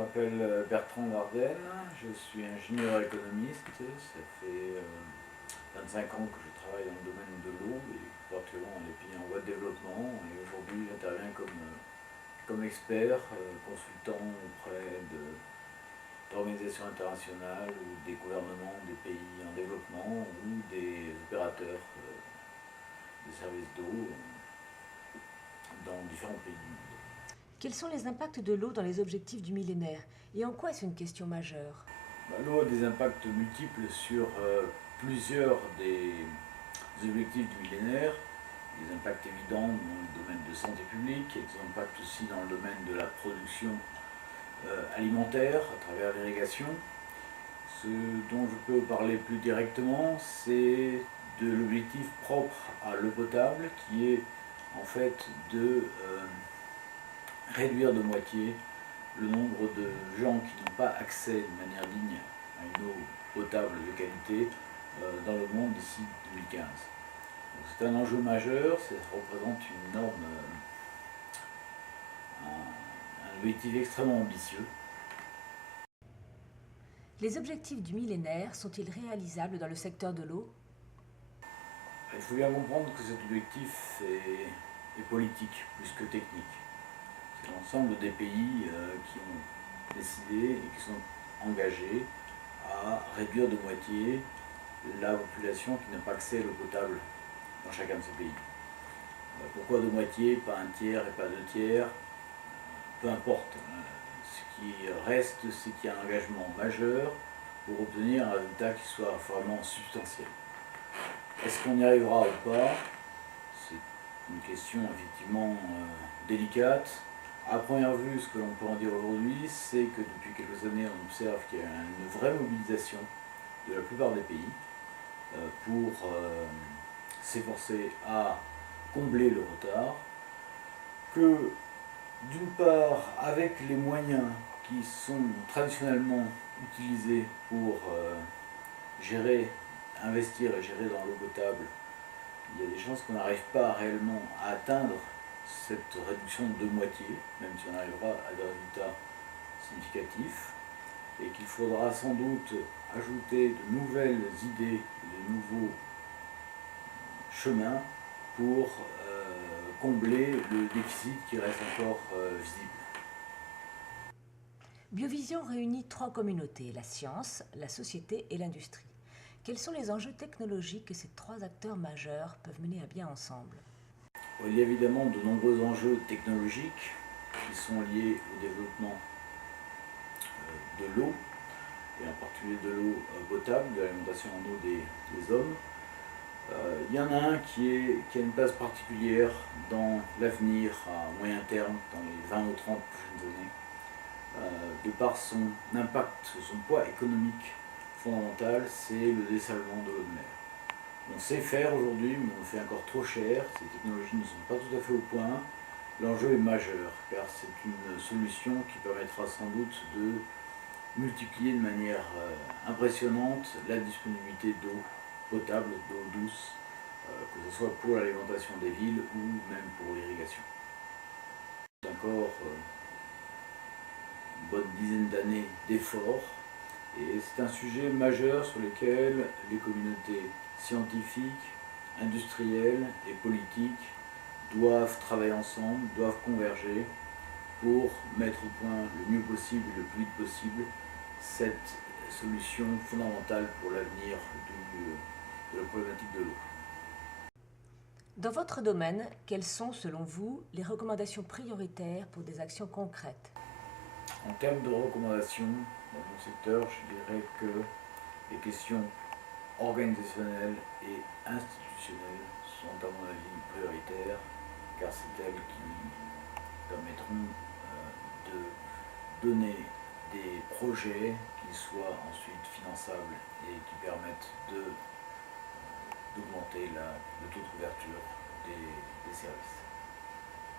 m'appelle Bertrand Dardenne, je suis ingénieur économiste, ça fait 25 ans que je travaille dans le domaine de l'eau et particulièrement dans les pays en voie de développement, et aujourd'hui j'interviens comme expert, consultant auprès d'organisations internationales ou des gouvernements des pays en développement ou des opérateurs de services d'eau dans différents pays du monde. Quels sont les impacts de l'eau dans les objectifs du millénaire et en quoi est-ce une question majeure? L'eau a des impacts multiples sur plusieurs des objectifs du millénaire, des impacts évidents dans le domaine de santé publique, et des impacts aussi dans le domaine de la production alimentaire à travers l'irrigation. Ce dont je peux parler plus directement, c'est de l'objectif propre à l'eau potable, qui est en fait de réduire de moitié le nombre de gens qui n'ont pas accès de manière digne à une eau potable de qualité dans le monde d'ici 2015. C'est un enjeu majeur, ça représente une norme, un objectif extrêmement ambitieux. Les objectifs du millénaire sont-ils réalisables dans le secteur de l'eau? Il faut bien comprendre que cet objectif est politique plus que technique. C'est l'ensemble des pays qui ont décidé et qui sont engagés à réduire de moitié la population qui n'a pas accès à l'eau potable dans chacun de ces pays. Pourquoi de moitié, pas un tiers et pas deux tiers? Peu importe. Ce qui reste, c'est qu'il y a un engagement majeur pour obtenir un résultat qui soit vraiment substantiel. Est-ce qu'on y arrivera ou pas? C'est une question effectivement délicate. À première vue, ce que l'on peut en dire aujourd'hui, c'est que depuis quelques années, on observe qu'il y a une vraie mobilisation de la plupart des pays pour s'efforcer à combler le retard, que d'une part, avec les moyens qui sont traditionnellement utilisés pour gérer, investir et gérer dans l'eau potable, il y a des chances qu'on n'arrive pas réellement à atteindre cette réduction de moitié, même si on arrivera à des résultats significatifs, et qu'il faudra sans doute ajouter de nouvelles idées, de nouveaux chemins pour combler le déficit qui reste encore visible. Biovision réunit trois communautés, la science, la société et l'industrie. Quels sont les enjeux technologiques que ces trois acteurs majeurs peuvent mener à bien ensemble? Il y a évidemment de nombreux enjeux technologiques qui sont liés au développement de l'eau, et en particulier de l'eau potable, de l'alimentation en eau des hommes. Il y en a un qui a une place particulière dans l'avenir à moyen terme, dans les 20 ou 30 prochaines années, de par son impact, son poids économique fondamental, c'est le dessalement de l'eau de mer. On sait faire aujourd'hui, mais on le fait encore trop cher, ces technologies ne sont pas tout à fait au point. L'enjeu est majeur, car c'est une solution qui permettra sans doute de multiplier de manière impressionnante la disponibilité d'eau potable, d'eau douce, que ce soit pour l'alimentation des villes ou même pour l'irrigation. Encore une bonne dizaine d'années d'efforts, et c'est un sujet majeur sur lequel les communautés scientifiques, industrielles et politiques doivent travailler ensemble, doivent converger pour mettre au point le mieux possible et le plus vite possible cette solution fondamentale pour l'avenir de la problématique de l'eau. Dans votre domaine, quelles sont, selon vous, les recommandations prioritaires pour des actions concrètes? En termes de recommandations, dans mon secteur, je dirais que les questions organisationnelles et institutionnelles sont à mon avis prioritaires, car c'est elles qui permettront de donner des projets qui soient ensuite finançables et qui permettent d'augmenter le taux de couverture des services.